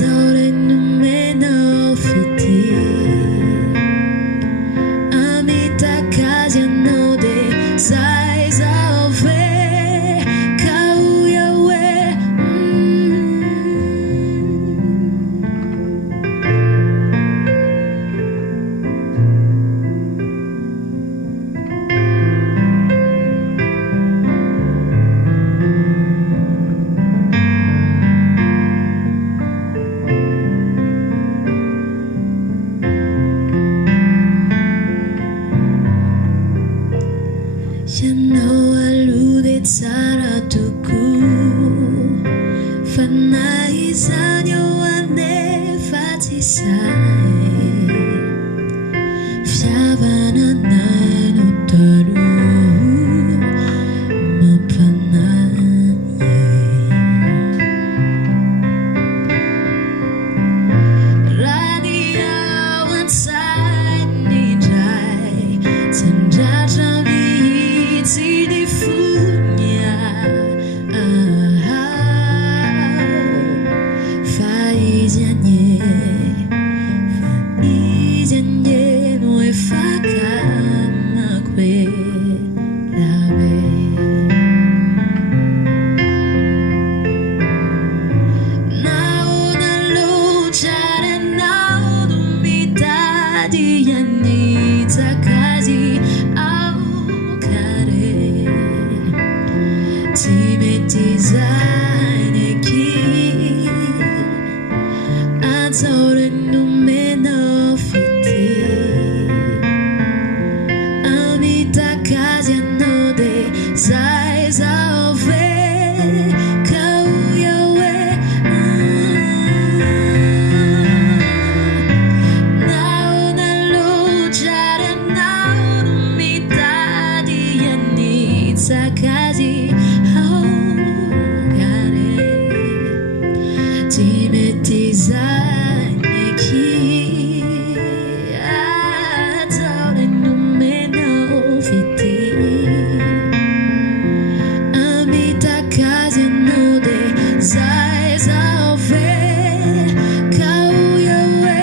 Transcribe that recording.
Azaure numeno fiti Amita kazi no de Sai zaove Kauya we Yano aludit saratuku Fanai sanyo ane fatisai Fiavana nai no taru Mapanaye Radio inside nijai Senjata Sidi funya Faizanye no e fakama kwe lawe Now na luchare now dumita di yanita kazi Time design aqui Azaure numeno fiti Amita kazi no de Sai zaove Kauya we Now na luchare now numita di yanita kazi Time design aqui Azaure numeno fiti Amita kazi no de Sai zaove Kauya we